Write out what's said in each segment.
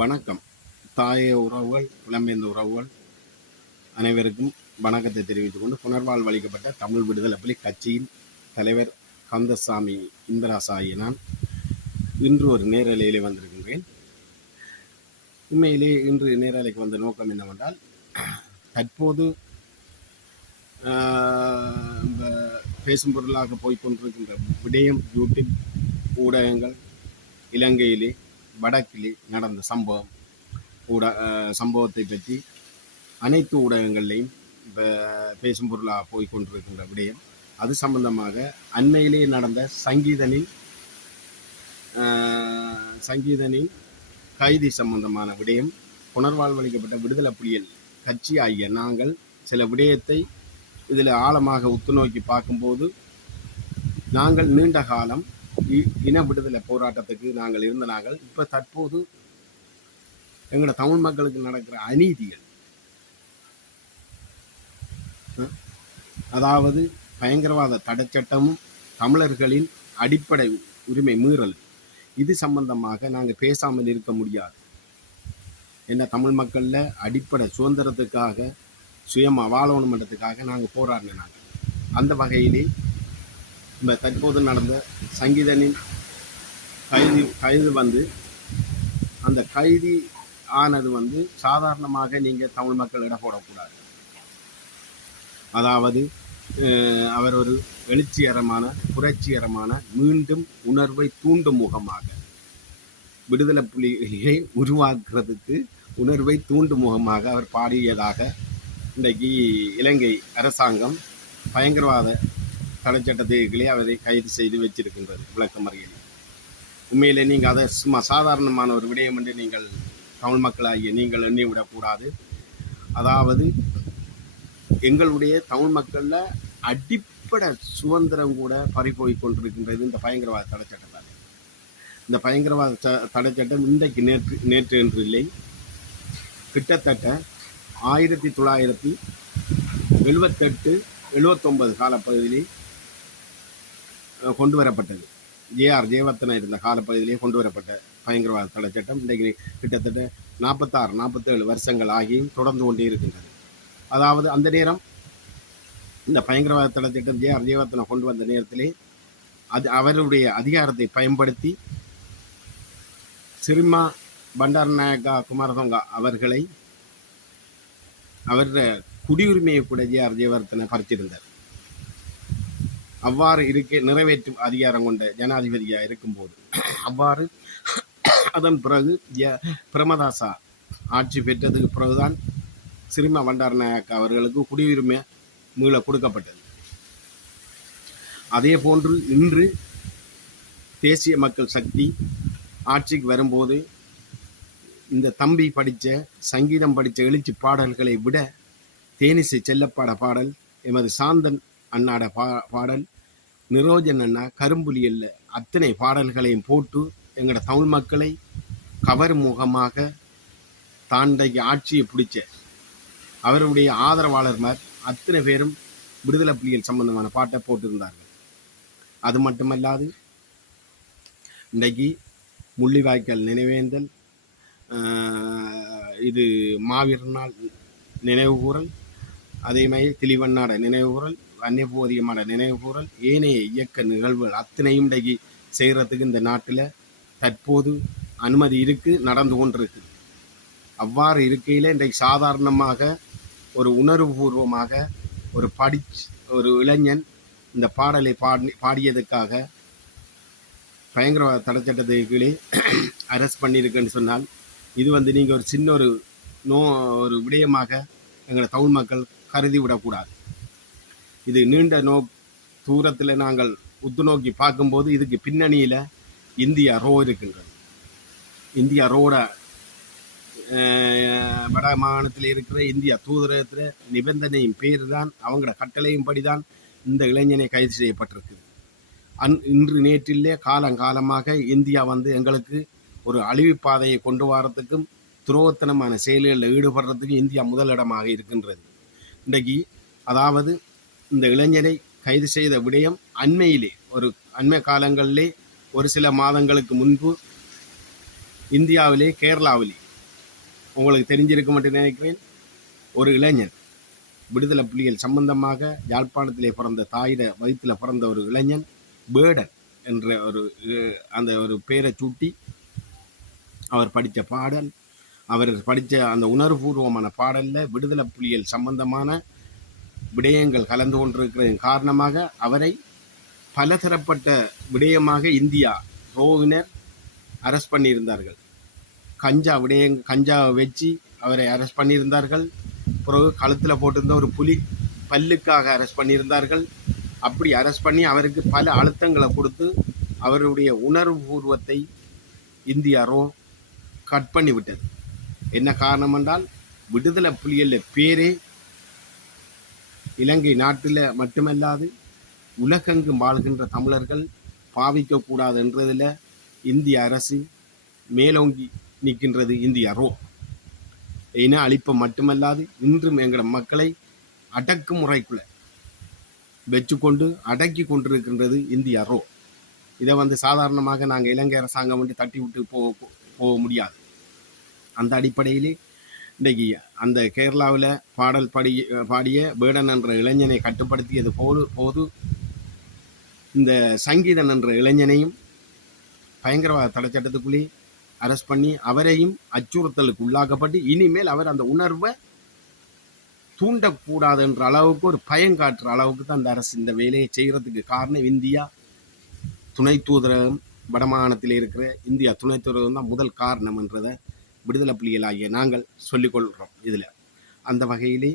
வணக்கம். தாய உறவுகள், புலம்பெயர்ந்த உறவுகள் அனைவருக்கும் வணக்கத்தை தெரிவித்துக் கொண்டு, புனர்வாழ்வு அளிக்கப்பட்ட தமிழ் விடுதலை புலி கட்சியின் தலைவர் கந்தசாமி இந்திராஸ் ஆகிய நான் இன்று ஒரு நேரலையிலே வந்திருக்கின்றேன். உண்மையிலே இன்று நேரலைக்கு வந்த நோக்கம் என்னவென்றால், தற்போது இந்த பேசும் பொருளாக போய்கொண்டிருக்கின்ற விடயம் யூடியூப் ஊடகங்கள், இலங்கையிலே வடக்கிலே நடந்த சம்பவத்தை பற்றி அனைத்து ஊடகங்கள்லையும் பேசும் பொருளாக போய்கொண்டிருக்கின்ற விடயம். அது சம்பந்தமாக அண்மையிலே நடந்த சங்கீதனின் கைதி சம்பந்தமான விடயம், புனர்வாழ்வளிக்கப்பட்ட விடுதலை புலிகள் கட்சி ஆகிய நாங்கள் சில விடயத்தை இதில் ஆழமாக உத்துநோக்கி பார்க்கும்போது, நாங்கள் நீண்ட காலம் இன விடுதலை போராட்டத்துக்கு நாங்கள் இருந்த நாங்கள் இப்போ தற்போது எங்களோட தமிழ் மக்களுக்கு நடக்கிற அநீதிகள், அதாவது பயங்கரவாத தடைச்சட்டமும் தமிழர்களின் அடிப்படை உரிமை மீறல், இது சம்பந்தமாக நாங்கள் பேசாமல் இருக்க முடியாது. என்ன, தமிழ் மக்களில் அடிப்படை சுதந்திரத்துக்காக சுயமாக வாழணுமன்றதுக்காக நாங்கள் போராடின நாங்கள். அந்த வகையிலே இந்த தற்போது நடந்த சங்கீதனின் கைது வந்து, அந்த கைதி ஆனது வந்து சாதாரணமாக நீங்கள் தமிழ் மக்கள் இட போடக்கூடாது. அதாவது அவர் ஒரு எழுச்சிகரமான புரட்சிகரமான மீண்டும் உணர்வை தூண்டும் முகமாக விடுதலை புலிகளை உருவாக்குறதுக்கு உணர்வை தூண்டும் முகமாக அவர் பாடியதாக இன்றைக்கு இலங்கை அரசாங்கம் பயங்கரவாத தடைச்சட்டத்திலே அவரை கைது செய்து வச்சிருக்கின்றது விளக்கமறியலில். உண்மையிலே நீங்கள் அதை சும்மா சாதாரணமான ஒரு விடயம் என்று நீங்கள் தமிழ் மக்களாகிய நீங்கள் எண்ணி விடக்கூடாது. அதாவது எங்களுடைய தமிழ் மக்களில் அடிப்படை சுதந்திரம் கூட பறிபோய் கொண்டிருக்கின்றது இந்த பயங்கரவாத தடைச்சட்டத்தால். இந்த பயங்கரவாத தடைச்சட்டம் இன்றைக்கு நேற்று என்று இல்லை, கிட்டத்தட்ட 1978-79 காலப்பகுதியிலே கொண்டு வரப்பட்டது. ஜேஆர் ஜெயவர்தனா இருந்த காலப்பகுதியிலே கொண்டு வரப்பட்ட பயங்கரவாத தடை சட்டம் இன்றைக்கு கிட்டத்தட்ட 46-47 வருஷங்கள் ஆகியும் தொடர்ந்து கொண்டே இருக்கின்றது. அதாவது அந்த நேரம் இந்த பயங்கரவாத தடை சட்டம் ஜேஆர் ஜெயவர்தனா கொண்டு வந்த நேரத்திலே அவருடைய அதிகாரத்தை பயன்படுத்தி சிறிமா பண்டாரநாயக்கா குமாரதுங்க அவர்களை அவருடைய குடியுரிமையை கூட ஜேஆர் ஜெயவர்தனா பறிச்சிருந்தார். அவ்வாறு நிறைவேற்றும் அதிகாரம் கொண்ட ஜனாதிபதியாக இருக்கும்போது, அவ்வாறு அதன் பிறகு பிரேமதாசா ஆட்சி பெற்றதுக்கு பிறகுதான் சிறிமா பண்டாரநாயக்கா அவர்களுக்கு குடியுரிமை மீள கொடுக்கப்பட்டது. அதே போன்று இன்று தேசிய மக்கள் சக்தி ஆட்சிக்கு வரும்போது இந்த தம்பி படித்த சங்கீதம் படித்த எழுச்சி பாடல்களை விட தேனிசை செல்லப்பாட பாடல், எமது சாந்தன் அண்ணாட பாடல், நிரோஜன் அண்ணா கரும்புலியல்ல அத்தனை பாடல்களையும் போட்டு எங்களோட தமிழ் மக்களை கவரும் முகமாக தாண்டைக்கு ஆட்சியை பிடிச்ச அவருடைய ஆதரவாளர்மார் அத்தனை பேரும் விடுதலை புலிகள் சம்பந்தமான பாட்டை போட்டிருந்தார்கள். அது மட்டுமல்லாது இன்றைக்கு முள்ளிவாய்க்கால் நினைவேந்தல், இது மாவீரர் நாள் நினைவுகூறல், அதே மாதிரி திலிவண்ணாட நினைவுகூறல், வன்னியபோதியமான நினைவுகூறல், ஏனைய இயக்க நிகழ்வுகள் அத்தனையும் இன்றைக்கு செய்கிறதுக்கு இந்த நாட்டில் தற்போது அனுமதி இருக்குது, நடந்து கொண்டிருக்கு. அவ்வாறு இருக்கையில் இன்றைக்கு சாதாரணமாக ஒரு உணர்வுபூர்வமாக ஒரு இளைஞன் இந்த பாடலை பாடியதுக்காக பயங்கரவாத தடைச்சட்டத்துக்கு அரெஸ்ட் பண்ணியிருக்குன்னு சொன்னால், இது வந்து நீங்கள் ஒரு சின்ன ஒரு விடயமாக எங்களை தமிழ் மக்கள் கருதி விடக்கூடாது. இது நீண்ட தூரத்தில் நாங்கள் உத்து நோக்கி பார்க்கும்போது இதுக்கு பின்னணியில் இந்தியா ரோ இருக்கின்றது. இந்தியா ரோட வட மாகாணத்தில் இருக்கிற இந்தியா தூதரகத்தில் நிபந்தனையின் பேர் தான், அவங்களோட கட்டளையும் படிதான் இந்த இளைஞனை கைது செய்யப்பட்டிருக்கு. இன்று நேற்றிலே காலங்காலமாக இந்தியா வந்து எங்களுக்கு ஒரு அழிவு பாதையை கொண்டு வரத்துக்கும் துரோகத்தனமான செயல்களில் ஈடுபடுறதுக்கு இந்தியா முதலிடமாக இருக்கின்றது. இன்றைக்கு அதாவது இந்த இளைஞரை கைது செய்த விடயம் அண்மை காலங்களிலே ஒரு சில மாதங்களுக்கு முன்பு இந்தியாவிலே கேரளாவிலே உங்களுக்கு தெரிஞ்சிருக்க மட்டும் நினைக்கிறேன். ஒரு இளைஞன் விடுதலை புலிகள் சம்பந்தமாக யாழ்ப்பாணத்திலே பிறந்த தாயிட வயிற்றில் பிறந்த ஒரு இளைஞன் பேர்டன் என்ற அந்த ஒரு பேரை சூட்டி அவர் படித்த பாடல், அவர் படித்த அந்த உணர்வுபூர்வமான பாடலில் விடுதலை புலிகள் சம்பந்தமான விடயங்கள் கலந்து கொண்டிருக்கிறதன் காரணமாக அவரை பலதரப்பட்ட விடயமாக இந்தியா ரோவினர் அரெஸ்ட் பண்ணியிருந்தார்கள். கஞ்சாவை வச்சு அவரை அரெஸ்ட் பண்ணியிருந்தார்கள். பிறகு கழுத்தில் போட்டிருந்த ஒரு புலி பல்லுக்காக அரெஸ்ட் பண்ணியிருந்தார்கள். அப்படி அரெஸ்ட் பண்ணி அவருக்கு பல அழுத்தங்களை கொடுத்து அவருடைய உணர்வு பூர்வத்தை இந்தியா கட் பண்ணி விட்டது. என்ன காரணம் என்றால் விடுதலை புலிகளில் பேரே இலங்கை நாட்டில் மட்டுமல்லாது உலகெங்கும் வாழ்கின்ற தமிழர்கள் பாவிக்கக்கூடாது என்றதில் இந்திய அரசு மேலோங்கி நிற்கின்றது. இந்தியா இன அழிப்பை மட்டுமல்லாது இன்றும் எங்களோட மக்களை அடக்குமுறைக்குள்ள வச்சுக்கொண்டு அடக்கி கொண்டிருக்கின்றது இந்தியா இதை சாதாரணமாக நாங்கள் இலங்கை அரசாங்கம் தட்டி விட்டு போக முடியாது. அந்த அடிப்படையிலே இன்றைக்கு அந்த கேரளாவில் பாடல் பாடிய பேர்டன் என்ற இளைஞனை கட்டுப்படுத்தியது போது இந்த சங்கீதன் என்ற இளைஞனையும் பயங்கரவாத தடை சட்டத்துக்குள்ளே அரெஸ்ட் பண்ணி அவரையும் அச்சுறுத்தலுக்கு உள்ளாக்கப்பட்டு இனிமேல் அவர் அந்த உணர்வை தூண்டக்கூடாது என்ற அளவுக்கு ஒரு பயம் காட்டுற அளவுக்கு தான் அந்த அரசு இந்த வேலையை செய்கிறதுக்கு காரணம். இந்தியா துணை தூதரகம் வடமாகாணத்தில் இருக்கிற இந்தியா துணை தூதரகம் தான் முதல் காரணம் என்றதை விடுதலை புலிகளாகிய நாங்கள் சொல்லிக்கொள்கிறோம். இதில் அந்த வகையிலே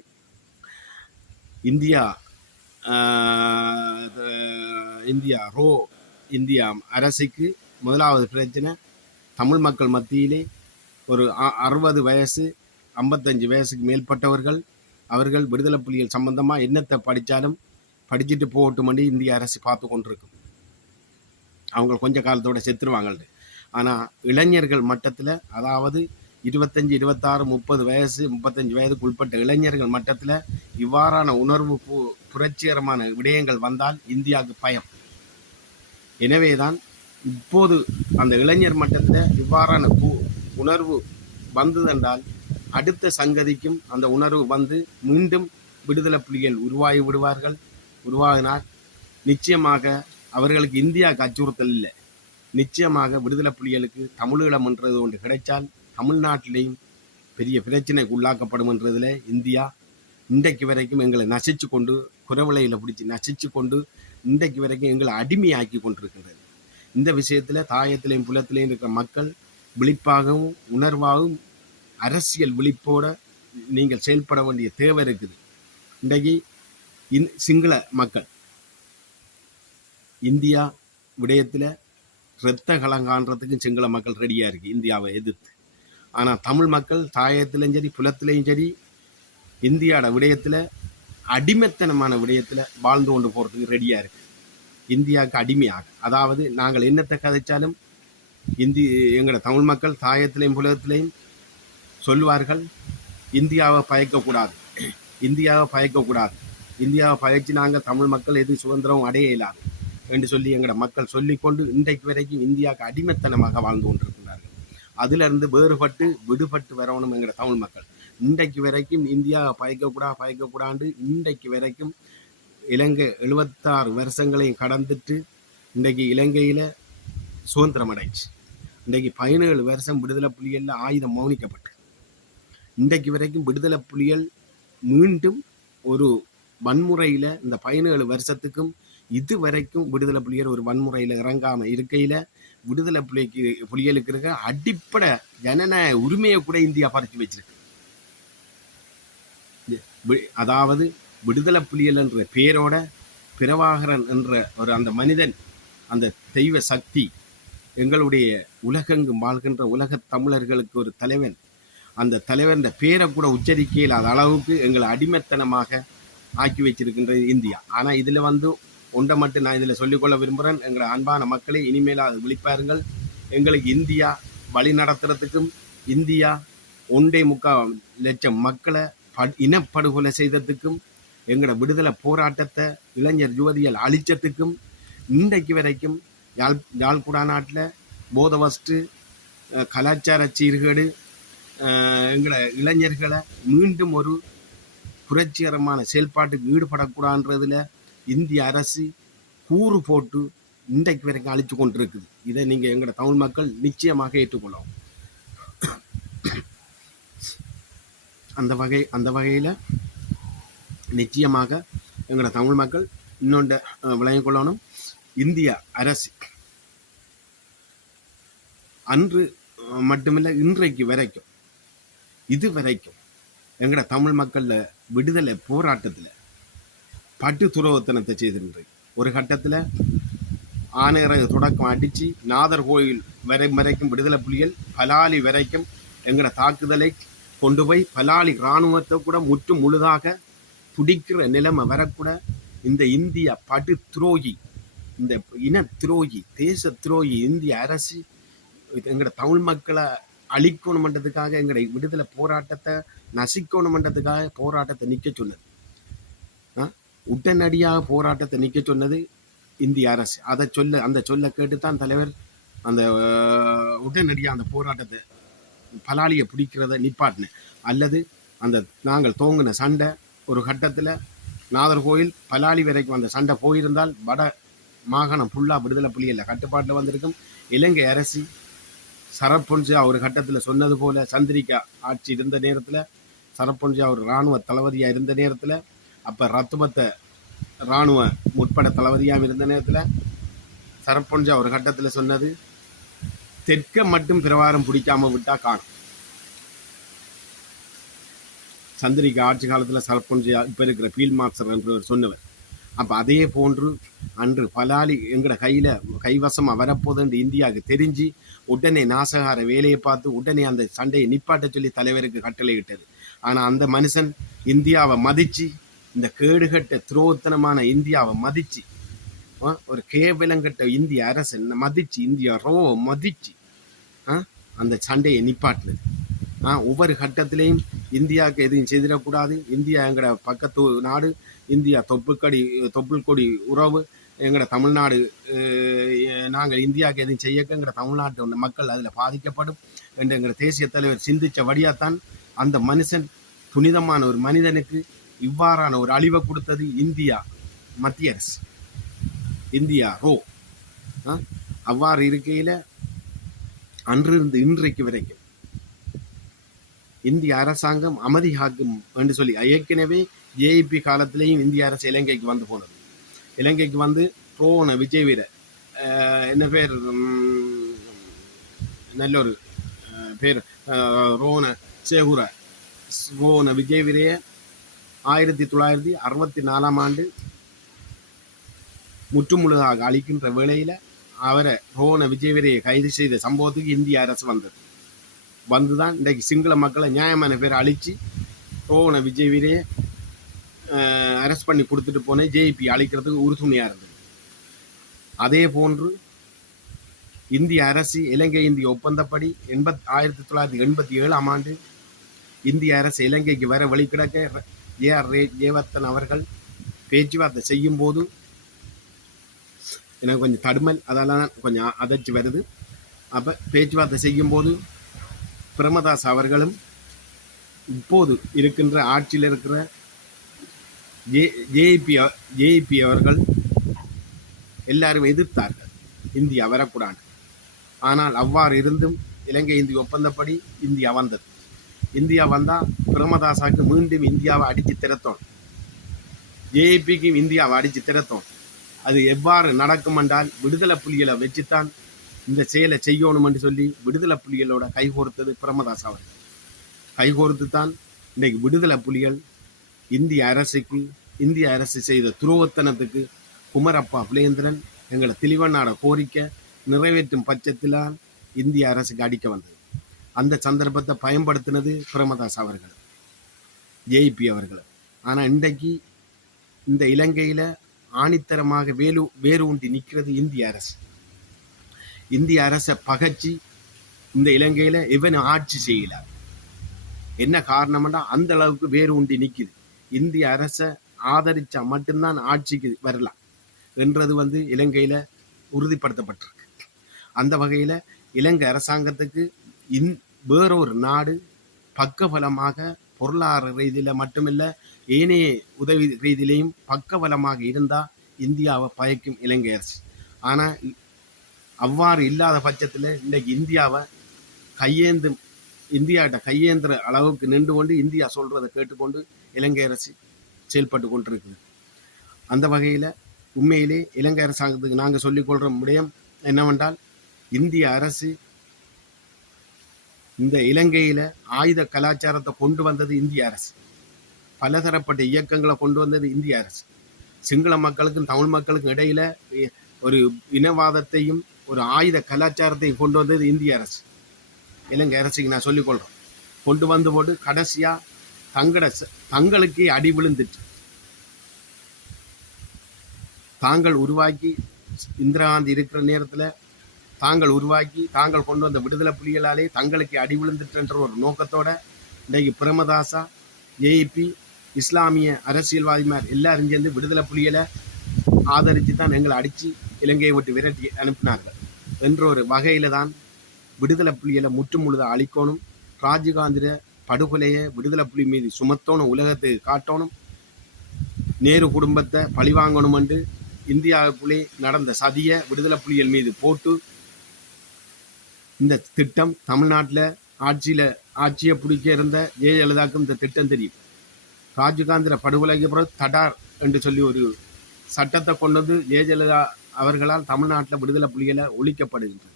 இந்தியா இந்தியா அரசுக்கு முதலாவது பிரச்சனை தமிழ் மக்கள் மத்தியிலே ஒரு 60 வயசு 55 வயசுக்கு மேற்பட்டவர்கள் அவர்கள் விடுதலை புலிகள் சம்பந்தமாக என்னத்தை படித்தாலும் படிச்சுட்டு போகட்டுமண்டி இந்திய அரசு பார்த்து கொண்டிருக்கும். அவங்க கொஞ்ச காலத்தோட செத்துருவாங்கள்ட்டு. ஆனால் இளைஞர்கள் மட்டத்தில், அதாவது 25, 26, 30 வயசு 35 வயதுக்கு உட்பட்ட இளைஞர்கள் மட்டத்தில் இவ்வாறான உணர்வு புரட்சிகரமான விடயங்கள் வந்தால் இந்தியாவுக்கு பயம். எனவேதான் இப்போது அந்த இளைஞர் மட்டத்தில் இவ்வாறான உணர்வு வந்ததென்றால் அடுத்த சங்கதிக்கும் அந்த உணர்வு வந்து மீண்டும் விடுதலை புலிகள் உருவாகினால் நிச்சயமாக அவர்களுக்கு இந்தியாவுக்கு அச்சுறுத்தல் இல்லை. நிச்சயமாக விடுதலை புலிகளுக்கு தமிழீழம் என்றது ஒன்று கிடைச்சால் தமிழ்நாட்டிலேயும் பெரிய பிரச்சனைக்கு உள்ளாக்கப்படும் என்றதில் இந்தியா இன்றைக்கு வரைக்கும் எங்களை நசிச்சு கொண்டு குறவிலையில் பிடிச்சி நசிச்சு கொண்டு இன்றைக்கு வரைக்கும் எங்களை அடிமையாக்கி கொண்டிருக்கின்றது. இந்த விஷயத்தில் தாயத்திலையும் புலத்திலையும் இருக்கிற மக்கள் விழிப்பாகவும் உணர்வாகவும் அரசியல் விழிப்போட நீங்கள் செயல்பட வேண்டிய தேவை இருக்குது. இன்றைக்கு சிங்கள மக்கள் இந்தியா விடயத்தில் இரத்த கலங்கான்றதுக்கும் சிங்கள மக்கள் ரெடியாக இருக்குது இந்தியாவை எதிர்த்து. ஆனால் தமிழ் மக்கள் தாயத்திலையும் சரி புலத்திலையும் சரி இந்தியாவோட விடயத்தில் அடிமைத்தனமான விடயத்தில் வாழ்ந்து கொண்டு போகிறதுக்கு ரெடியாக இருக்குது. இந்தியாவுக்கு அடிமையாக, அதாவது நாங்கள் என்னத்தை கதைச்சாலும் எங்களோட தமிழ் மக்கள் தாயத்திலையும் புலத்திலையும் சொல்லுவார்கள், இந்தியாவை பயக்கக்கூடாது, இந்தியாவை பயச்சு நாங்கள் தமிழ் மக்கள் எது சுதந்திரம் அடைய இயலாது என்று சொல்லி எங்களோட மக்கள் சொல்லிக்கொண்டு இன்றைக்கு வரைக்கும் இந்தியாவுக்கு அடிமைத்தனமாக வாழ்ந்து கொண்டிருக்கிறார்கள். அதிலிருந்து விடுபட்டு வரணும் எங்களோட தமிழ் மக்கள். இன்றைக்கு வரைக்கும் இந்தியாவை பயக்கக்கூடாது இன்றைக்கு வரைக்கும் இலங்கை 76 வருஷங்களையும் கடந்துட்டு இன்றைக்கு இலங்கையில் சுதந்திரம் அடைச்சு இன்றைக்கு 17 வருஷம் விடுதலை புலிகளில் ஆயுதம் மௌனிக்கப்பட்டு இன்றைக்கு வரைக்கும் விடுதலை புலிகள் மீண்டும் ஒரு வன்முறையில் இந்த 17 வருஷத்துக்கும் இதுவரைக்கும் விடுதலை புலிகள் ஒரு வன்முறையில் இறங்காமல் இருக்கையில் விடுதலை புலிகளுக்கு இருக்க அடிப்படை ஜனநாயக உரிமையை கூட இந்தியா பறித்து வச்சிருக்கு. அதாவது விடுதலை புலிகள் என்ற பேரோட பிரபாகரன் என்ற ஒரு அந்த மனிதன், அந்த தெய்வ சக்தி, எங்களுடைய உலகெங்கும் வாழ்கின்ற உலக தமிழர்களுக்கு ஒரு தலைவன், அந்த தலைவன் பேரை கூட உச்சரிக்க இல்லாத அளவுக்கு எங்களை அடிமைத்தனமாக ஆக்கி வச்சிருக்கின்றது இந்தியா. ஆனால் இதில் ஒன்றை மட்டும் நான் இதில் சொல்லிக்கொள்ள விரும்புகிறேன். எங்களை அன்பான மக்களை இனிமேல் அது விழிப்பாருங்கள். எங்களுக்கு இந்தியா வழி நடத்துறதுக்கும் இந்தியா 1.25 லட்சம் மக்களை இனப்படுகொலை செய்ததுக்கும் எங்களோட விடுதலை போராட்டத்தை இளைஞர் யுவதிகள் அழிச்சத்துக்கும் இன்றைக்கு வரைக்கும் யாழ்குடா நாட்டில் போதவஸ்ட்டு கலாச்சார சீர்கேடு எங்களை இளைஞர்களை மீண்டும் ஒரு புரட்சிகரமான செயல்பாட்டுக்கு ஈடுபடக்கூடாதுன்றதுல இந்திய அரசு கூறு போட்டு இன்றைக்கு வரைக்கும் அழிச்சு கொண்டு இருக்குது. இதை நீங்கள் எங்களோட தமிழ் மக்கள் நிச்சயமாக ஏற்றுக்கொள்ளவும். அந்த வகையில் நிச்சயமாக எங்களோட தமிழ் மக்கள் இன்னொன்று விளங்கிக் கொள்ளணும். இந்திய அரசு அன்று மட்டுமில்லை, இன்றைக்கு வரைக்கும் இது வரைக்கும் எங்களோட தமிழ் மக்களில் விடுதலை போராட்டத்தில் பட்டு துரோகத்தனத்தை செய்திருந்தது. ஒரு கட்டத்தில் ஆனையரகு தொடக்கம் அடித்து நாதர்கோயில் வரைக்கும் விடுதலை புலிகள் பலாலி வரைக்கும் எங்களோட தாக்குதலை கொண்டு போய் பலாலி இராணுவத்தை கூட முற்று முழுதாக பிடிக்கிற நிலைமை வரக்கூட இந்த இந்திய படு துரோகி, இந்த இன துரோகி, தேச துரோகி இந்திய அரசு எங்களோட தமிழ் மக்களை அழிக்கணுமன்றதுக்காக, எங்களுடைய விடுதலை போராட்டத்தை நசிக்கணுமன்றதுக்காக போராட்டத்தை நிற்க சொன்னது. உடனடியாக போராட்டத்தை நிற்க சொன்னது இந்திய அரசு. அந்த சொல்ல கேட்டுத்தான் தலைவர் அந்த உடனடியாக அந்த போராட்டத்தை பலாலியை பிடிக்கிறத நிப்பாட்டினேன். அல்லது அந்த நாங்கள் தோங்கின சண்டை ஒரு கட்டத்தில் நாகர்கோவில் பலாலி வரைக்கும் அந்த சண்டை போயிருந்தால் வட மாகாணம் ஃபுல்லாக விடுதலை புலிகளில் கட்டுப்பாட்டில் வந்திருக்கும். இலங்கை அரசு சரப்பொன்சியா ஒரு கட்டத்தில் சொன்னது போல, சந்திரிகா ஆட்சி இருந்த நேரத்தில் சரப்பொன்சியா ஒரு இராணுவ தளபதியாக இருந்த நேரத்தில், அப்போ ரத்துபத்தை இராணுவ முற்பட தளபதியாக இருந்த நேரத்தில் சரப்பொன்சியா ஒரு கட்டத்தில் சொன்னது, தெற்க மட்டும் பிரவாரம் பிடிக்காம விட்டா காணும். சந்திரிகா ஆட்சி காலத்தில் சரப்பொன்சியா இப்போ இருக்கிற ஃபீல்ட் மார்ஷல் என்று சொன்னவர். அப்போ அதே போன்று அன்று பலாலி எங்கட கைவசமாக வரப்போதுன்னு இந்தியாவுக்கு தெரிஞ்சு உடனே நாசகார வேலையை பார்த்து உடனே அந்த சண்டையை நிப்பாட்ட சொல்லி தலைவருக்கு கட்டளையிட்டது. ஆனால் அந்த மனுஷன் இந்தியாவை மதித்து, இந்த கேடுகட்ட துரோகத்தனமான இந்தியாவை மதித்து, ஒரு கேவலங்கட்ட இந்திய அரசன் மதித்து, இந்தியா மதித்து அந்த சண்டையை நிப்பாட்டினது. ஒவ்வொரு கட்டத்திலையும் இந்தியாவுக்கு எதையும் செய்திடக்கூடாது, இந்தியா எங்களோட பக்கத்து நாடு, இந்தியா தொப்புள் கொடி உறவு, எங்களோட தமிழ்நாடு, நாங்கள் இந்தியாவுக்கு எதையும் செய்யக்க எங்களோட தமிழ்நாட்டு மக்கள் அதில் பாதிக்கப்படும் என்று எங்களோட தேசிய தலைவர் சிந்தித்த வழியாத்தான் அந்த மனுஷன், புனிதமான ஒரு மனிதனுக்கு இவ்வாறான ஒரு அழிவை கொடுத்தது இந்தியா மத்திய அரசு, இந்தியா அவ்வாறு இருக்கையில் அன்றிருந்து இன்றைக்கு வரைக்கும் இந்திய அரசாங்கம் அமைதி காக்கும் என்று சொல்லி ஏற்கனவே ஜேபி காலத்திலேயும் இந்திய அரசு இலங்கைக்கு வந்து போனது. இலங்கைக்கு வந்து ரோன விஜய் வீர என்ன பேர், நல்ல ஒரு பேர், ரோன சேகுர ரோன விஜய் வீரைய 1964 ஆண்டு முற்றுமுழுதாக அளிக்கின்ற வேளையில் அவரை ரோன விஜய் வீரையை கைது செய்த சம்பவத்துக்கு இந்திய அரசு வந்துதான் இன்றைக்கு சிங்கள மக்களை நியாயமான பேரை அழித்து ரோன விஜய் வீரையை அரெஸ்ட் பண்ணி கொடுத்துட்டு போனேன் ஜேபி அழிக்கிறதுக்கு உறுதுணையாக இருந்தது. அதே போன்று இந்திய அரசு இலங்கை இந்திய ஒப்பந்தப்படி 1987 ஆண்டு இந்திய அரசு இலங்கைக்கு வர வழிகிடக்க ஏஆர் ஜெயவர்தன் அவர்கள் பேச்சுவார்த்தை செய்யும் போது எனக்கு கொஞ்சம் தடுமல், அதெல்லாம் கொஞ்சம் அதிர்ச்சி வருது. அப்போ பேச்சுவார்த்தை செய்யும் போது பிரேமதாஸ் அவர்களும் இப்போது இருக்கின்ற ஆட்சியில் இருக்கிற ஜேபி அவர்கள் எல்லாரும் எதிர்த்தார்கள் இந்தியா வரக்கூடாது. ஆனால் அவ்வாறு இருந்தும் இலங்கை இந்திய ஒப்பந்தப்படி இந்தியா வந்தது. இந்தியா வந்தால் பிரேமதாசாவுக்கு மீண்டும் இந்தியாவை அடித்து திறத்தோம், ஜேபிக்கும் இந்தியாவை அடித்து திறத்தோம். அது எவ்வாறு நடக்கும் என்றால் விடுதலை புலிகளை வச்சுத்தான் இந்த செயலை செய்யணும் என்று சொல்லி விடுதலை புலிகளோட கைகோர்த்தது பிரேமதாஸ் அவர்கள். கைகோர்த்து தான் இன்றைக்கு விடுதலை புலிகள் இந்திய அரசு செய்த துரோகத்தனத்துக்கு குமரப்பா புலேந்திரன் எங்களை தெளிவனாட கோரிக்கை நிறைவேற்றும் பட்சத்திலால் இந்திய அரசுக்கு அடிக்க வந்தது. அந்த சந்தர்ப்பத்தை பயன்படுத்தினது பிரேமதாஸ் அவர்கள், ஜேபி அவர்கள். ஆனால் இன்றைக்கு இந்த இலங்கையில் ஆணித்தரமாக வேறு ஊன்றி நிற்கிறது இந்திய அரசு. இந்திய அரசை பகைச்சி இந்த இலங்கையில் எவனும் ஆட்சி செய்யலார். என்ன காரணம்னா அந்த அளவுக்கு வேறு ஊன்றி நிற்குது. இந்திய அரசை ஆதரிச்சா மட்டும்தான் ஆட்சிக்கு வரலாம் என்றது இலங்கையில் உறுதிப்படுத்தப்பட்டிருக்கு. அந்த வகையில் இலங்கை அரசாங்கத்துக்கு வேறொரு நாடு பக்கபலமாக பொருளாதார ரீதியில் மட்டுமில்ல ஏனைய உதவி ரீதியிலையும் பக்கபலமாக இருந்தால் இந்தியாவை பயக்கும் இலங்கை அரசு. ஆனால் அவ்வாறு இல்லாத பட்சத்தில் இன்றைக்கு இந்தியாவை இந்தியாட்ட கையேந்திர அளவுக்கு நின்று கொண்டு இந்தியா சொல்றதை கேட்டுக்கொண்டு இலங்கை அரசு செயல்பட்டு கொண்டிருக்குது. அந்த வகையில் உண்மையிலே இலங்கை அரசாங்கத்துக்கு நாங்கள் சொல்லிக்கொள்கிற விடயம் என்னவென்றால், இந்திய அரசு இந்த இலங்கையில் ஆயுத கலாச்சாரத்தை கொண்டு வந்தது இந்திய அரசு. பலதரப்பட்ட இயக்கங்களை கொண்டு வந்தது இந்திய அரசு. சிங்கள மக்களுக்கும் தமிழ் மக்களுக்கும் இடையில ஒரு இனவாதத்தையும் ஒரு ஆயுத கலாச்சாரத்தையும் கொண்டு வந்தது இந்திய அரசு. இலங்கை அரசுக்கு நான் சொல்லிக்கொள்கிறேன். கொண்டு வந்து போட்டு கடைசியாக தங்களுக்கே அடி விழுந்துட்டு தாங்கள் உருவாக்கி இந்திரா காந்தி இருக்கிற நேரத்தில் தாங்கள் கொண்டு வந்த விடுதலை புலிகளாலே தங்களுக்கு அடி விழுந்துட்டுன்ற ஒரு நோக்கத்தோட இன்றைக்கு பிரேமதாசா, ஏபி, இஸ்லாமிய அரசியல்வாதிமார் எல்லாரும் சேர்ந்து விடுதலை புலிகளை ஆதரித்து தான் எங்களை அடித்து இலங்கையை விட்டு விரட்டி அனுப்பினார்கள் என்ற ஒரு வகையில் தான் விடுதலை புலிகளை முற்று முழுதாக அழிக்கணும். ராஜீவ்காந்திர படுகொலையை விடுதலை புலி மீது சுமத்தணும், உலகத்துக்கு காட்டணும், நேரு குடும்பத்தை பழிவாங்கணும் என்று இந்தியாவுக்குள்ளே நடந்த சதியை விடுதலை புலிகள் மீது போட்டு இந்த திட்டம் தமிழ்நாட்டில் ஆட்சியை பிடிக்க இருந்த ஜெயலலிதாவுக்கும் இந்த திட்டம் தெரியும். ராஜீவ்காந்திர படுகொலைக்கு பிறகு தடார் என்று சொல்லி ஒரு சட்டத்தை கொண்டது ஜெயலலிதா அவர்களால் தமிழ்நாட்டில் விடுதலை புலிகளை ஒழிக்கப்படுகின்றது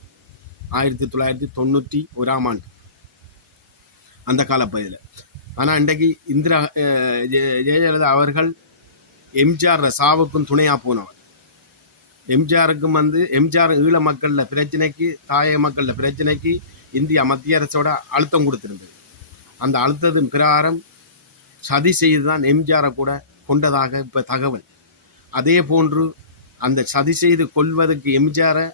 1991ஆம் ஆண்டு அந்த காலப்பகுதியில். ஆனால் இன்றைக்கு ஜெயலலிதா அவர்கள் எம்ஜிஆர் சாவுக்கும் துணையாக போனவர். எம்ஜிஆருக்கும் எம்ஜிஆர் ஈழ மக்களில் பிரச்சனைக்கு, தாயக மக்களில் பிரச்சனைக்கு இந்தியா மத்திய அரசோட அழுத்தம் கொடுத்திருந்தது. அந்த அழுத்தத்தின் பிரகாரம் சதி செய்து தான் எம்ஜிஆரை கூட கொண்டதாக இப்போ தகவல். அதே போன்று அந்த சதி செய்து கொள்வதற்கு எம்ஜிஆரை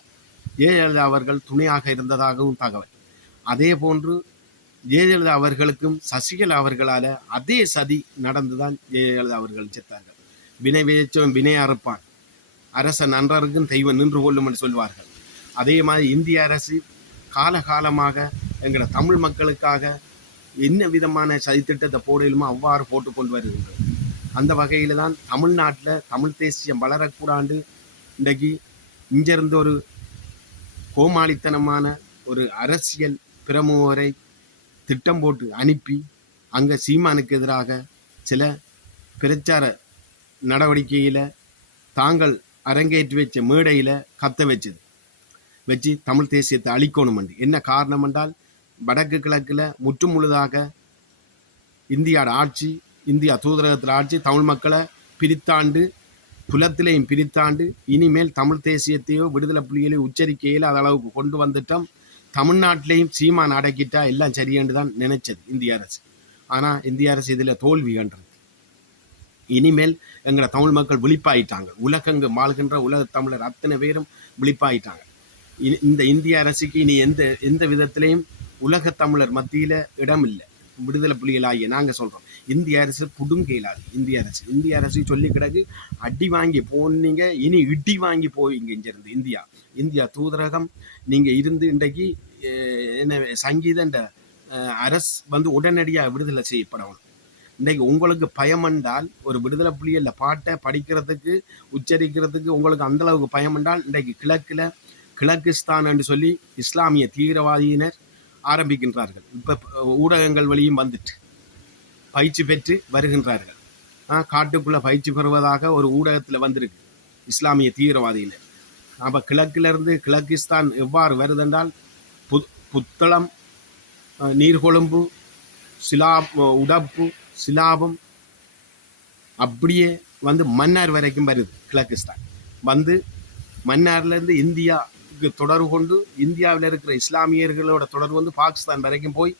ஜெயலலிதா அவர்கள் துணையாக இருந்ததாகவும் தகவல். அதே போன்று ஜெயலலிதா அவர்களுக்கும் சசிகலா அவர்களால் அதே சதி நடந்துதான் ஜெயலலிதா அவர்கள் செத்தார்கள். வினை விதைச்சவன் வினை அறுப்பான், அரசன் நன்றருக்கும் தெய்வம் நின்று கொள்ளும் என்று சொல்வார்கள். அதே மாதிரி இந்திய அரசு காலகாலமாக எங்களோட தமிழ் மக்களுக்காக என்ன விதமான சதித்திட்டத்தை போடலுமோ அவ்வாறு போட்டு கொண்டு வருகின்றது. அந்த வகையில் தான் தமிழ்நாட்டில் தமிழ் தேசியம் வளரக்கூடாண்டு இன்றைக்கு இங்கிருந்து ஒரு கோமாளித்தனமான ஒரு அரசியல் பிரமுகரை திட்டம் போட்டு அனுப்பி அங்கே சீமானுக்கு எதிராக சில பிரச்சார நடவடிக்கையில் தாங்கள் அரங்கேற்றி வச்ச மேடையில் கத்த வச்சு தமிழ் தேசியத்தை அழிக்கணும் என்று. என்ன காரணம் என்றால், வடக்கு கிழக்கில் முற்று முழுதாக இந்தியாவோட ஆட்சி, இந்தியா தூதரகத்தில் ஆட்சி தமிழ் மக்களை பிரித்தாண்டு, புலத்திலையும் பிரித்தாண்டு, இனிமேல் தமிழ் தேசியத்தையோ விடுதலை புலிகளையோ உச்சரிக்கையில் அது அளவுக்கு கொண்டு வந்துட்டோம். தமிழ்நாட்டிலையும் சீமான் அடக்கிட்டா எல்லாம் சரியென்று தான் நினைச்சது இந்திய அரசு. ஆனால் இந்திய அரசு இதில் தோல்வி கண்டது. இனிமேல் எங்களை தமிழ் மக்கள் விழிப்பாயிட்டாங்க. உலகங்கு மாழ்கின்ற உலக தமிழர் அத்தனை பேரும் விழிப்பாயிட்டாங்க. இந்த இந்திய அரசுக்கு இனி எந்த விதத்திலையும் உலக தமிழர் மத்தியில் இடம் இல்லை. விடுதலை புலிகளாகிய நாங்கள் சொல்கிறோம், இந்திய அரசு புடுங்க இயலாது. இந்திய அரசு சொல்லி கிடக்கு, அடி வாங்கி போனீங்க, இனி இடி வாங்கி போவீங்க. இங்கிருந்து இந்தியா தூதரகம் நீங்கள் இருந்து இன்றைக்கு என்ன சங்கீத இந்த அரசு உடனடியாக விடுதலை செய்யப்படணும். இன்றைக்கு உங்களுக்கு பயம் என்றால், ஒரு விடுதலை புலிகளில் பாட்டை படிக்கிறதுக்கு உச்சரிக்கிறதுக்கு உங்களுக்கு அந்தளவுக்கு பயம் என்றால், இன்றைக்கு கிழக்கிஸ்தான் என்று சொல்லி இஸ்லாமிய தீவிரவாதியினர் ஆரம்பிக்கின்றார்கள். இப்போ ஊடகங்கள் வழியும் வந்துட்டு பயிற்சி பெற்று வருகின்றார்கள். காட்டுக்குள்ளே பயிற்சி பெறுவதாக ஒரு ஊடகத்தில் வந்திருக்கு இஸ்லாமிய தீவிரவாதியினர். அப்போ கிழக்கிலிருந்து கிழக்கிஸ்தான் எவ்வாறு வருதென்றால், புத்தளம், நீர்கொழும்பு, உடப்பு, சிலாபம் அப்படியே மன்னார் வரைக்கும் வருது. கிழக்கிஸ்தான் மன்னார்லேருந்து இந்தியாவுக்கு தொடர்பு கொண்டு, இந்தியாவில் இருக்கிற இஸ்லாமியர்களோட தொடர்பு பாகிஸ்தான் வரைக்கும் போய்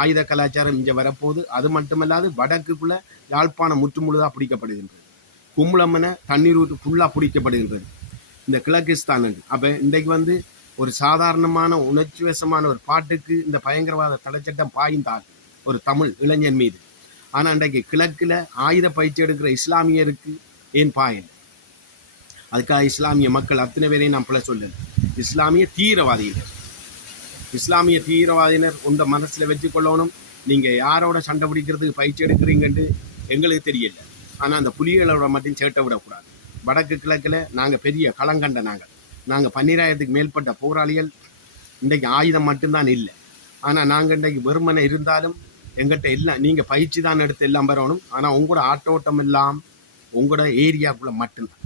ஆயுத கலாச்சாரம் இங்கே வரப்போகுது. அது மட்டுமல்லாது வடக்குக்குள்ளே யாழ்ப்பாணம் முற்று முழுதாக பிடிக்கப்படுகின்றது. கும்பலம்மனை தண்ணீர் ஊற்று ஃபுல்லாக பிடிக்கப்படுகின்றது இந்த கிழக்கிஸ்தான். அப்போ இன்றைக்கு ஒரு சாதாரணமான உணர்ச்சி வசமான ஒரு பாட்டுக்கு இந்த பயங்கரவாத தடைச்சட்டம் பாய்ந்தால் ஒரு தமிழ் இளைஞன் மீது. ஆனால் இன்றைக்கு கிழக்கில் ஆயுத பயிற்சி எடுக்கிற இஸ்லாமியருக்கு ஏன் பாயல்? அதுக்காக இஸ்லாமிய மக்கள் அத்தனை பேரையும் நான் பிள்ளை சொல்லலை. இஸ்லாமிய தீவிரவாதிகள் இஸ்லாமிய தீவிரவாதியினர் உண்ட மனசில் வச்சு கொள்ளணும். நீங்கள் யாரோட சண்டை பிடிக்கிறதுக்கு பயிற்சி எடுக்கிறீங்கன்னு எங்களுக்கு தெரியல. ஆனால் அந்த புலிகளோட மட்டும் சேட்டை விடக்கூடாது. வடக்கு கிழக்கில் நாங்கள் பெரிய களங்கண்ட நாங்கள் 12,000க்கு மேற்பட்ட போராளிகள். இன்றைக்கு ஆயுதம் மட்டும்தான் இல்லை. ஆனால் நாங்கள் இன்றைக்கு வெறுமனை இருந்தாலும் எங்கிட்ட எல்லாம் நீங்கள் பயிற்சி தான் எடுத்து எல்லாம் வரணும். ஆனால் உங்களோட ஆட்டோட்டம் எல்லாம் உங்களோட ஏரியாக்குள்ளே மட்டும்தான்.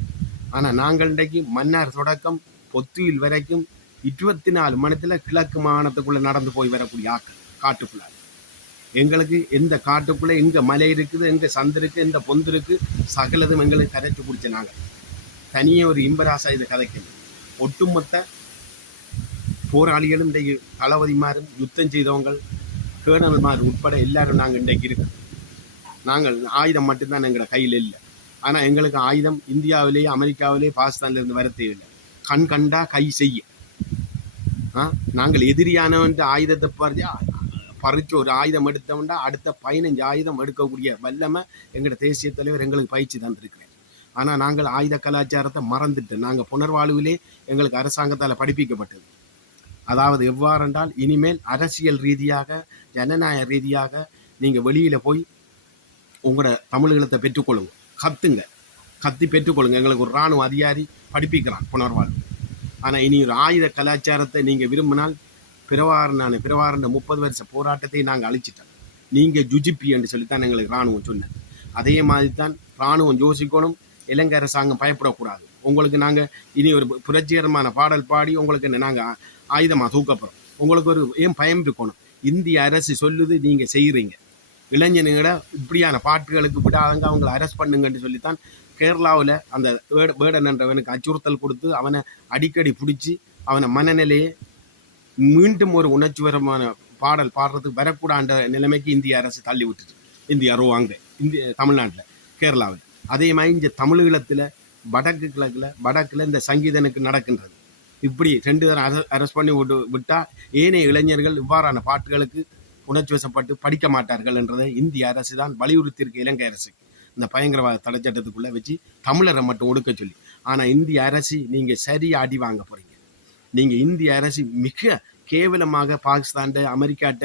ஆனால் நாங்கள் இன்றைக்கு மன்னார் தொடக்கம் பொத்துயில் வரைக்கும் 24 மணித்தில் கிழக்கு மாகாணத்துக்குள்ளே நடந்து போய் வரக்கூடிய ஆக்கள் காட்டுக்குள்ளார். எங்களுக்கு எந்த காட்டுக்குள்ளே எங்கே மலை இருக்குது, எங்கே சந்து இருக்குது, எந்த பொந்து இருக்குது, சகலதும் எங்களுக்கு கரைச்சி குடிச்ச நாங்கள் தனியே ஒரு இம்பராசா இதை கதைக்கணும். ஒட்டுமொத்த போராளிகளும் இன்றைக்கு தளபதிமாரும் யுத்தம் செய்தவங்க கேர்னல்மார் உட்பட எல்லாரும் நாங்கள் இன்றைக்கு இருக்கு. நாங்கள் ஆயுதம் மட்டும்தான் எங்களோட கையில் இல்லை. ஆனால் எங்களுக்கு ஆயுதம் இந்தியாவிலேயே அமெரிக்காவிலேயே பாகிஸ்தான்லேருந்து வர தேவையில்லை. கண் கண்டா கை செய்ய. நாங்கள் எதிரியானவன் ஆயுதத்தை பறிச்சு ஒரு ஆயுதம் எடுத்தவன்டா அடுத்த 15 ஆயுதம் எடுக்கக்கூடிய வல்லமை எங்களோட தேசிய தலைவர் எங்களுக்கு பயிற்சி தந்திருக்கிறேன். ஆனால் நாங்கள் ஆயுத கலாச்சாரத்தை மறந்துட்டு நாங்கள் புனர்வாழ்விலே எங்களுக்கு அரசாங்கத்தால் படிப்பிக்கப்பட்டது. அதாவது எவ்வாறென்றால் இனிமேல் அரசியல் ரீதியாக ஜனநாயக ரீதியாக நீங்கள் வெளியில் போய் உங்களோட தமிழீழத்தை பெற்றுக்கொள்ளுங்க, கத்தி பெற்றுக்கொள்ளுங்க. எங்களுக்கு ஒரு இராணுவ அதிகாரி படிப்பிக்கிறான் புனர்வாழ்வு. ஆனால் இனி ஒரு ஆயுத கலாச்சாரத்தை நீங்கள் விரும்பினால் பிரவாரன் 30 வருஷ போராட்டத்தை நாங்கள் அழிச்சிட்டோம். நீங்கள் ஜுஜிப்பி என்று சொல்லித்தான் எங்களுக்கு இராணுவம் சொன்னேன். அதே மாதிரி தான் இராணுவம் யோசிக்கணும். இலங்கை அரசாங்கம் பயப்படக்கூடாது. உங்களுக்கு நாங்கள் இனி ஒரு புரட்சிகரமான பாடல் பாடி உங்களுக்கு நாங்கள் ஆயுதமாக தூக்கப்படுறோம். உங்களுக்கு ஒரு ஏன் பயம் இருக்கணும். இந்திய அரசு சொல்லுது, நீங்கள் செய்கிறீங்க. இளைஞனுங்களை இப்படியான பாட்டுகளுக்கு விடாதங்க, அவங்களை அரெஸ்ட் பண்ணுங்கன்னு சொல்லித்தான் கேரளாவில் அந்த வேடன் என்றவனுக்கு அச்சுறுத்தல் கொடுத்து அவனை அடிக்கடி பிடிச்சி அவனை மனநிலையை மீண்டும் ஒரு உணர்ச்சிகரமான பாடல் பாடுறதுக்கு வரக்கூடாத நிலைமைக்கு இந்திய அரசு தள்ளி விட்டுச்சு. இந்திய அங்கே தமிழ்நாட்டில் கேரளாவில். அதே மாதிரி இந்த தமிழீழத்தில் வடக்கு கிழக்கில் இந்த சங்கீதனுக்கு நடக்கின்றது. இப்படி 2 தரம் அரெஸ்ட் பண்ணி விட்டால் ஏனைய இளைஞர்கள் இவ்வாறான பாட்டுகளுக்கு உணர்ச்சி வசப்பட்டு படிக்க மாட்டார்கள் என்றதை இந்திய அரசு தான் வலியுறுத்தியிருக்கு இலங்கை அரசுக்கு. இந்த பயங்கரவாத தடை சட்டத்துக்குள்ளே வச்சு தமிழரை மட்டும் ஒடுக்க சொல்லி. ஆனால் இந்திய அரசு நீங்கள் சரியாக அடி வாங்க போகிறீங்க. நீங்கள் இந்திய அரசு மிக கேவலமாக பாகிஸ்தான்கிட்ட, அமெரிக்காட்ட,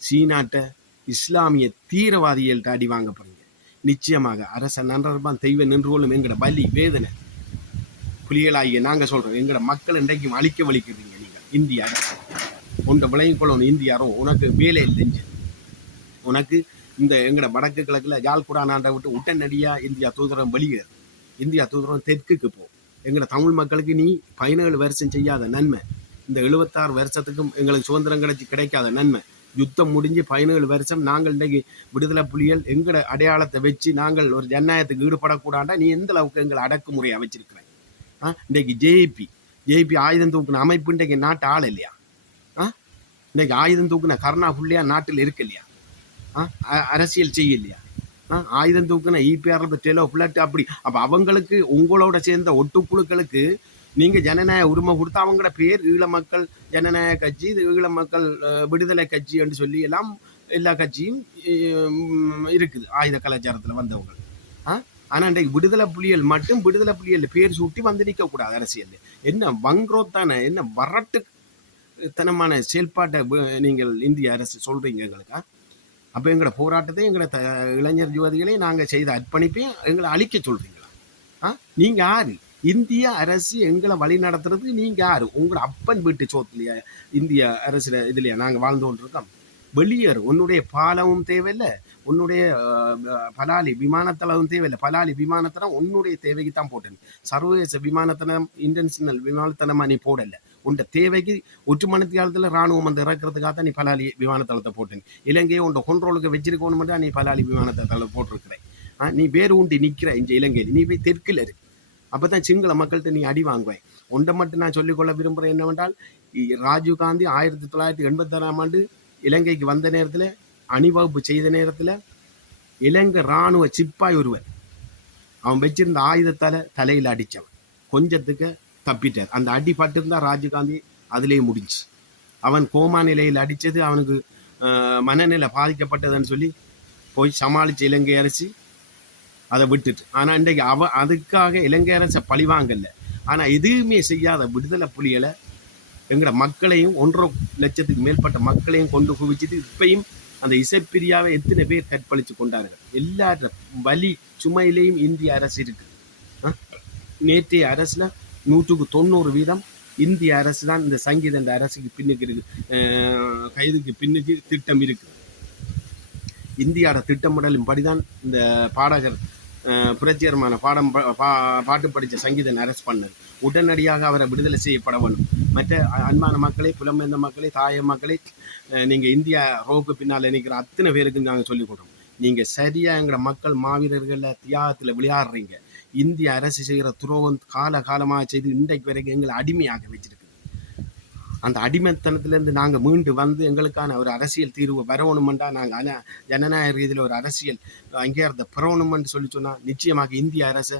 சீனாட்ட, இஸ்லாமிய தீவிரவாதிகள்கிட்ட அடி வாங்க போகிறீங்க. நிச்சயமாக அரச நன்றர்பான் தெய்வ நின்றுகொள்ளும் எங்களோட வலி வேதனை புலிகளாகிய நாங்கள் சொல்கிறோம். எங்களோட மக்கள் இன்றைக்கும் அழிக்க வலிக்கிறீங்க. நீங்கள் இந்திய அரசு உன்னை விளங்கிக் கொள்ளணும். இந்தியாரும் உனக்கு வேலை செஞ்சு உனக்கு இந்த எங்களோட வடக்கு கிழக்கில் யாழ்குடா நாட்டை விட்டு உடனடியாக இந்தியா தூதரம் வெளியேறு. இந்தியா தூதரம் தெற்குக்கு போ. எங்களோட தமிழ் மக்களுக்கு நீ 17 வருஷம் செய்யாத நன்மை, இந்த 76 வருஷத்துக்கும் எங்களுக்கு சுதந்திரம் கிடைக்காத நன்மை, யுத்தம் முடிஞ்சு 17 வருஷம் நாங்கள் இன்றைக்கு விடுதலை புலிகள் எங்களோட அடையாளத்தை வச்சு நாங்கள் ஒரு ஜனநாயகத்துக்கு ஈடுபடக்கூடாண்டா நீ எந்த அளவுக்கு எங்களை அடக்குமுறையாக வச்சிருக்கிறேன். இன்றைக்கு ஜேபி ஆயுதம் தூக்குன அமைப்பு இன்றைக்கு நாட்டு ஆள் இல்லையா? இன்றைக்கு ஆயுதம் தூக்குன கருணா புள்ளியா நாட்டில் இருக்கு இல்லையா? அரசியல் செய்ய இல்லையா? ஆயுதம் தூக்குன இபிஆர் டெலோ பிளட் அப்படி. அப்போ அவங்களுக்கு உங்களோட சேர்ந்த ஒட்டுக்குழுக்களுக்கு நீங்கள் ஜனநாயக உரிமை கொடுத்தா அவங்களோட பேர் ஈழ மக்கள் ஜனநாயக கட்சி, இது ஈழ மக்கள் விடுதலை கட்சி என்று சொல்லி எல்லாம் எல்லா கட்சியும் இருக்குது ஆயுத கலாச்சாரத்தில் வந்தவங்க. ஆனால் இன்றைக்கு விடுதலை புலிகள் மட்டும் விடுதலை புலிகள் பேர் சூட்டி வந்து நிற்கக்கூடாது அரசியல். என்ன வங்குரோத்தான என்ன வரட்டுத்தனமான செயல்பாட்டை நீங்கள் இந்திய அரசு சொல்கிறீங்க எங்களுக்கு. அப்போ எங்களோட போராட்டத்தை எங்களோட இளைஞர் யுவதிகளையும் நாங்கள் செய்த அர்ப்பணிப்பையும் எங்களை அழிக்க சொல்கிறீங்களா? நீங்கள் யாரு? இந்திய அரசு எங்களை வழி நடத்துறதுக்கு நீங்கள் யாரு? உங்களோட அப்பன் வீட்டு சோத்துலையா இந்திய அரசு இதுலையா நாங்கள் வாழ்ந்து கொண்டிருக்கோம்? வெளியேறு. உன்னுடைய பாலமும் தேவையில்லை, உன்னுடைய பலாலி விமானத்தளவும் தேவையில்லை. பலாலி விமானத்தளம் உன்னுடைய தேவைக்கு தான் போட்டேன். சர்வதேச விமானத்தளம் இன்டர்நேஷனல் விமானத்தளமாக நீ போடலை. உண்ட தேவைக்கு ஒற்றுமணி காலத்தில் இராணுவம் வந்து இறக்கிறதுக்காக தான் நீ பலாலி விமானத்தளத்தை போட்டேன். இலங்கையை உண்ட கொண்ட்ரோலுக்கு வச்சிருக்கணும் மட்டும் நீ பலாலி விமானத்தளத்தை போட்டிருக்கிறேன். நீ வேறு உண்டு நிற்கிற இந்த இலங்கையில் நீ போய் தெற்கில் இருக்கு. அப்போ தான் சிங்கள மக்கள்கிட்ட நீ அடி வாங்குவேன். ஒன்றை மட்டும் நான் சொல்லிக்கொள்ள விரும்புகிறேன் என்னவென்றால், ராஜீவ்காந்தி 1986ஆம் ஆண்டு இலங்கைக்கு வந்த நேரத்தில் அணிவகுப்பு செய்த நேரத்தில் இலங்கை இராணுவ சிப்பாய் ஒருவர் அவன் வச்சிருந்த ஆயுதத்தால் தலையில் அடித்தவன் கொஞ்சத்துக்கு தப்பிட்டார். அந்த அடி பட்டிருந்தால் ராஜீவ்காந்தி அதிலே முடிஞ்சு. அவன் கோமா நிலையில் அடித்தது அவனுக்கு மனநிலை பாதிக்கப்பட்டதுன்னு சொல்லி போய் சமாளித்து இலங்கை அரசு அதை விட்டுட்டு. ஆனால் இன்றைக்கு அதுக்காக இலங்கை அரசை பழிவாங்கல்ல. ஆனால் எதுவுமே செய்யாத விடுதலை புலிகளை எங்களோட மக்களையும் 1,00,000 மேற்பட்ட மக்களையும் கொண்டு குவிச்சிட்டு இப்பயும் அந்த இசைப்பிரியாவை எத்தனை பேர் கற்பழித்து கொண்டார்கள். எல்லா வலி சுமையிலையும் இந்திய அரசு இருக்கு. நேற்றைய அரசுல 100% இந்திய அரசு தான் இந்த சங்கீத இந்த அரசுக்கு பின்னுக்கு இருக்கு, கைதுக்கு பின்னுக்கு திட்டம் இருக்கு. இந்தியாவோட திட்டமிடலும் படிதான் இந்த பாடகர் புரட்சிகரமான பாட்டு படித்த சங்கீதன் அரெஸ்ட் பண்ணது. உடனடியாக அவரை விடுதலை செய்யப்பட வேண்டும். மற்ற அன்பான மக்களை, புலம்பெயர்ந்த மக்களை, தாய மக்களை, நீங்கள் இந்தியா ரோக்கு பின்னால் நிற்கிற அத்தனை பேருக்கு நாங்கள் சொல்லிக் கொடுறோம். நீங்கள் சரியாக எங்களோட மக்கள் மாவீரர்களில் தியாகத்தில் விளையாடுறீங்க. இந்திய அரசு செய்கிற துரோகம் காலமாக செய்து இன்றைக்கு வரைக்கும் எங்களை அடிமையாக வச்சிருக்கு. அந்த அடிமைத்தனத்திலேருந்து நாங்கள் மீண்டு வந்து எங்களுக்கான ஒரு அரசியல் தீர்வு வரணுமெண்டா நாங்கள் ஜனநாயக ரீதியில் ஒரு அரசியல் அங்கீகாரத்தை பெறணுமென்று சொன்னால் நிச்சயமாக இந்திய அரசை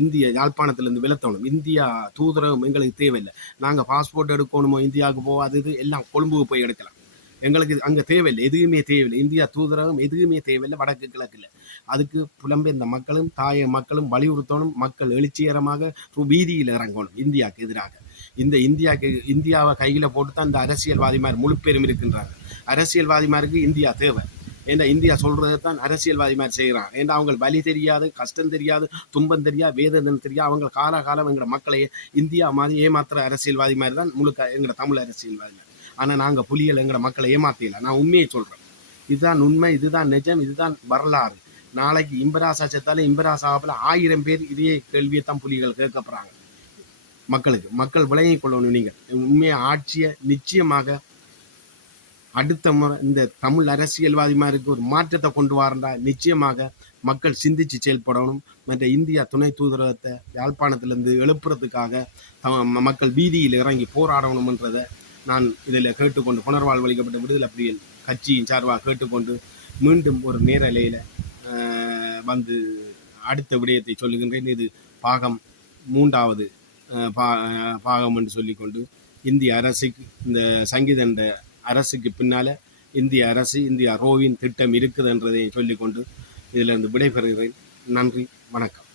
இந்திய யாழ்ப்பாணத்திலேருந்து விலத்தணும். இந்தியா தூதரகம் எங்களுக்கு தேவையில்லை. நாங்கள் பாஸ்போர்ட் எடுக்கணுமோ இந்தியாவுக்கு போகாது, எல்லாம் கொழும்புக்கு போய் எடுக்கலாம். எங்களுக்கு அங்கே தேவையில்லை, எதுவுமே தேவையில்லை. இந்தியா தூதரகம் எதுவுமே தேவையில்லை வடக்கு கிழக்கில். அதுக்கு புலம்பெயர்ந்த மக்களும் தாய மக்களும் வலியுறுத்தணும். மக்கள் எழுச்சிகரமாக வீதியில் இறங்கணும் இந்தியாவுக்கு எதிராக. இந்த இந்தியாவை கையில் போட்டு தான் இந்த அரசியல்வாதிமார் முழு பேரும் இருக்கின்றாங்க. அரசியல்வாதிமாருக்கு இந்தியா தேவை. ஏன்னா இந்தியா சொல்றது தான் அரசியல்வாதிமார் செய்கிறாங்க. ஏன்னா அவங்க வலி தெரியாது, கஷ்டம் தெரியாது, துன்பம் தெரியாது, வேதனை தெரியாது. அவங்க காலம் எங்களோட மக்களை இந்தியா மாதிரி ஏமாத்துற அரசியல்வாதி மாதிரி தான் முழுக்க எங்களோட தமிழ் அரசியல்வாதிகள். ஆனால் நாங்கள் புலிகள் எங்களோட மக்களை ஏமாத்திடல. நான் உண்மையை சொல்கிறேன். இதுதான் உண்மை, இதுதான் நிஜம், இதுதான் வரலாறு. நாளைக்கு இம்பராசா செத்தாலும் இம்பராசாவில் 1000 பேர் இதே கேள்வியை தான் புலிகள் கேட்க போகிறாங்க. மக்கள் விளங்கிக் கொள்ளணும். நீங்கள் உண்மையாக ஆட்சியை நிச்சயமாக அடுத்த முறை இந்த தமிழ் அரசியல்வாதிமாருக்கு ஒரு மாற்றத்தை கொண்டு வரண்டா நிச்சயமாக மக்கள் சிந்திச்சு செயல்படணும். மற்ற இந்தியா துணை தூதரகத்தை யாழ்ப்பாணத்திலிருந்து எழுப்புறதுக்காக மக்கள் வீதியில் இறங்கி போராடணும்ன்றதை நான் இதில் கேட்டுக்கொண்டு புனர்வாழ்வளிக்கப்பட்ட விடுதலை புலிகள் கட்சியின் சார்பாக கேட்டுக்கொண்டு மீண்டும் ஒரு நேரலையில் வந்து அடுத்த விடயத்தை சொல்லுகின்றேன். இது பாகம் 3வது பாகம் என்று சொல்லிக்கொண்டு இந்திய அரசுக்கு இந்த சங்கீத அரசுக்கு பின்னால் இந்திய அரசு இந்தியா ரோவின் திட்டம் இருக்குதுன்றதை சொல்லிக்கொண்டு இதிலிருந்து விடைபெறுகிறேன். நன்றி, வணக்கம்.